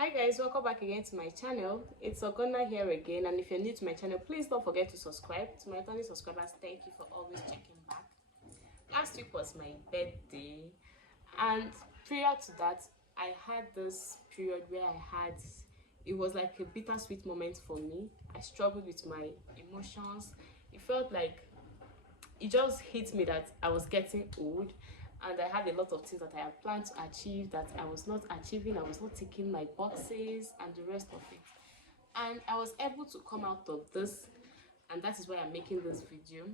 Hi guys, welcome back again to my channel. It's Ogonna here again, and if you're new to my channel, please don't forget to subscribe. To my returning subscribers, thank you for always checking back. Last week was my birthday, and prior to that, I had this period where it was like a bittersweet moment for me. I struggled with my emotions. It felt like it just hit me that I was getting old, and I had a lot of things that I had planned to achieve that I was not achieving. I was not ticking my boxes and the rest of it. And I was able to come out of this, and that is why I'm making this video.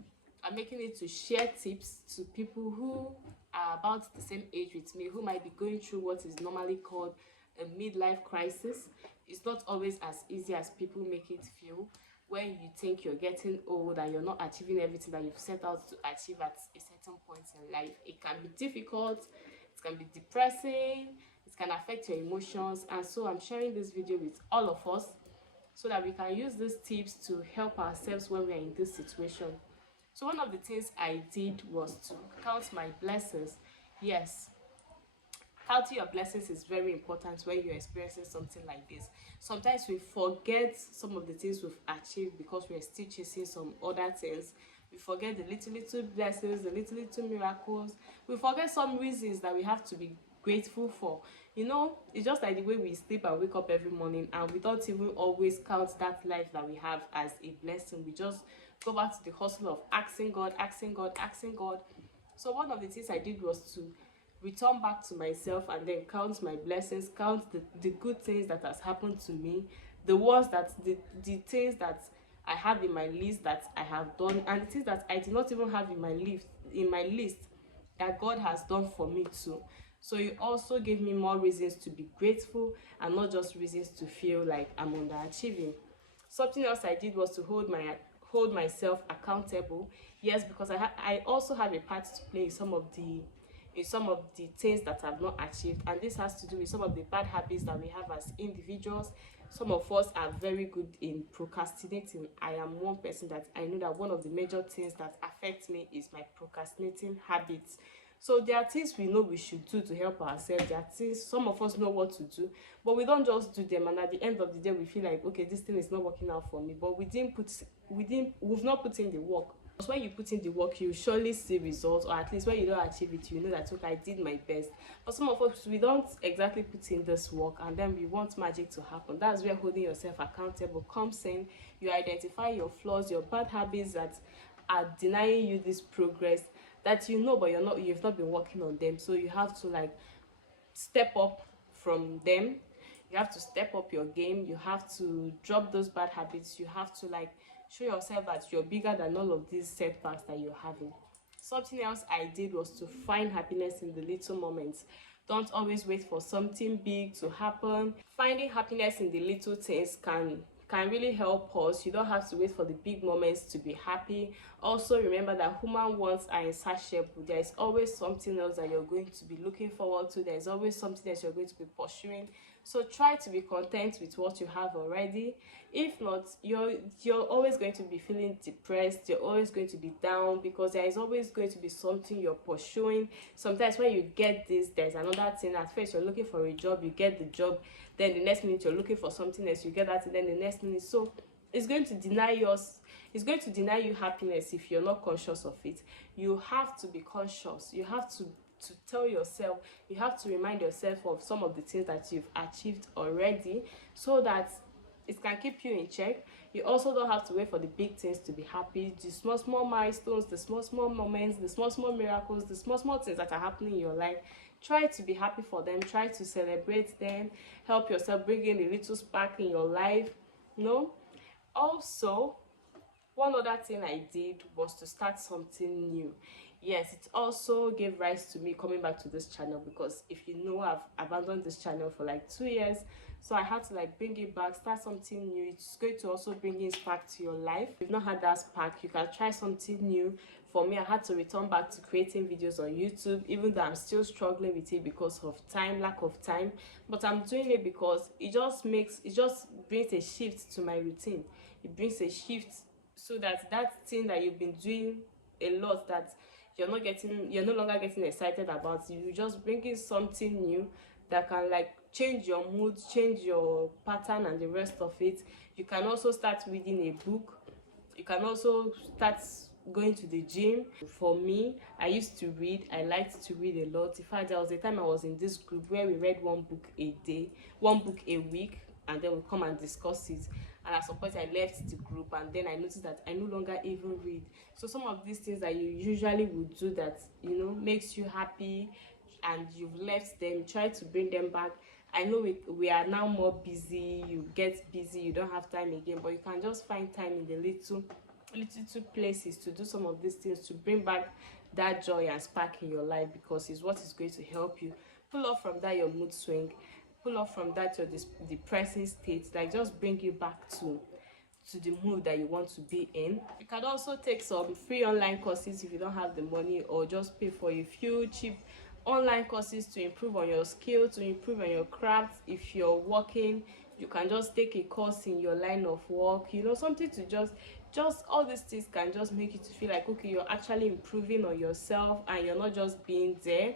I'm making it to share tips to people who are about the same age with me, who might be going through what is normally called a midlife crisis. It's not always as easy as people make it feel. When you think you're getting old and you're not achieving everything that you've set out to achieve at a certain point in life, it can be difficult, it can be depressing, it can affect your emotions. And so I'm sharing this video with all of us so that we can use these tips to help ourselves when we're in this situation. So one of the things I did was to count my blessings. Yes, counting your blessings is very important when you're experiencing something like this. Sometimes we forget some of the things we've achieved because we're still chasing some other things. We forget the little blessings, the little miracles. We forget some reasons that we have to be grateful for. You know, it's just like the way we sleep and wake up every morning, and we don't even always count that life that we have as a blessing. We just go back to the hustle of asking God, asking God, asking God. So one of the things I did was to return back to myself and then count my blessings, count the good things that has happened to me, the things that I have in my list that I have done, and the things that I did not even have in my list that God has done for me too. So it also gave me more reasons to be grateful and not just reasons to feel like I'm underachieving. Something else I did was to hold myself accountable. Yes, because I also have a part to play in some of the things that I've not achieved, and this has to do with some of the bad habits that we have as individuals. Some of us are very good in procrastinating. I am one person that I know that one of the major things that affect me is my procrastinating habits. So there are things we know we should do to help ourselves. There are things some of us know what to do, but we don't just do them, and at the end of the day we feel like, okay, this thing is not working out for me, but we've not put in the work. Because when you put in the work, you surely see results, or at least when you don't achieve it, you know that, okay, I did my best. But some of us, we don't exactly put in this work, and then we want magic to happen. That's where holding yourself accountable comes in. You identify your flaws, your bad habits that are denying you this progress that you know, but you've not been working on them. So you have to like step up from them. You have to step up your game. You have to drop those bad habits. You have to like show yourself that you're bigger than all of these setbacks that you're having. Something else I did was to find happiness in the little moments. Don't always wait for something big to happen. Finding happiness in the little things can really help us. You don't have to wait for the big moments to be happy. Also remember that human wants are insatiable. There is always something else that you're going to be looking forward to. There's always something else you're going to be pursuing. So try to be content with what you have already. If not, you're always going to be feeling depressed. You're always going to be down because there is always going to be something you're pursuing. Sometimes when you get this, there's another thing. At first you're looking for a job, you get the job, then the next minute you're looking for something else, you get that, and then the next minute. So it's going to deny you happiness if you're not conscious of it. You have to be conscious. You have to tell yourself, you have to remind yourself of some of the things that you've achieved already, so that it can keep you in check. You also don't have to wait for the big things to be happy. The small milestones, the small moments, the small miracles, the small things that are happening in your life, try to be happy for them. Try to celebrate them. Help yourself bring in a little spark in your life, you know. Also, one other thing I did was to start something new. Yes, it also gave rise to me coming back to this channel, because if you know, I've abandoned this channel for like 2 years. So I had to like bring it back, start something new. It's going to also bring in spark to your life. If you've not had that spark, you can try something new. For me, I had to return back to creating videos on YouTube, even though I'm still struggling with it because of lack of time. But I'm doing it because it just brings a shift to my routine. It brings a shift so that thing that you've been doing a lot, that you're no longer getting excited about, you just bring in something new that can like change your mood, change your pattern and the rest of it. You can also start reading a book. You can also start going to the gym. For me, I used to read. I liked to read a lot. In fact, there was a time I was in this group where we read one book a day, one book a week, and then we come and discuss it. And at some point I left the group, and then I noticed that I no longer even read. So some of these things that you usually would do that, you know, makes you happy, and you've left them, try to bring them back. I know we are now more busy, you get busy, you don't have time again, but you can just find time in the little places to do some of these things, to bring back that joy and spark in your life, because it's what is going to help you pull off from that your mood swing, pull off from that your depressing state, like just bring you back to the mood that you want to be in. You can also take some free online courses if you don't have the money, or just pay for a few cheap online courses to improve on your skill, to improve on your craft. If you're working, you can just take a course in your line of work, you know, something to just all these things can just make you to feel like, okay, you're actually improving on yourself and you're not just being there.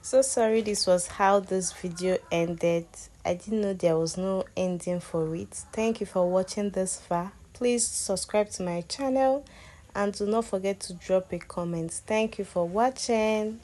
So sorry, this was how this video ended. I didn't know there was no ending for it. Thank you for watching this far. Please subscribe to my channel and do not forget to drop a comment. Thank you for watching.